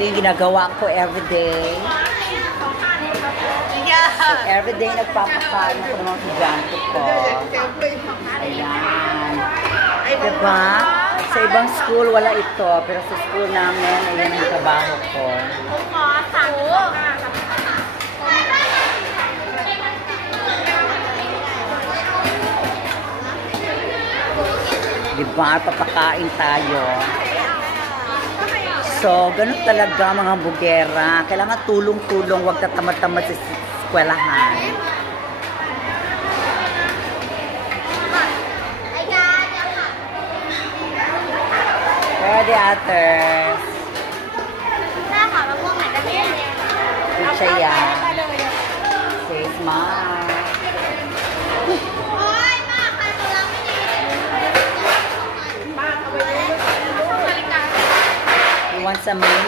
Ito yung ginagawa ko everyday. So, everyday nagpapakain ako ng mga estudyante ko. Ayan. Diba? Sa ibang school, wala ito. Pero sa school namin, ayan ang trabaho ko. Diba? Papakain tayo. So, ganun talaga mga bugera. Kailangan tulong-tulong, huwag tatamad-tamad sa eskwelahan. Ready, others. Good siya yan. Say smile. You want some meat?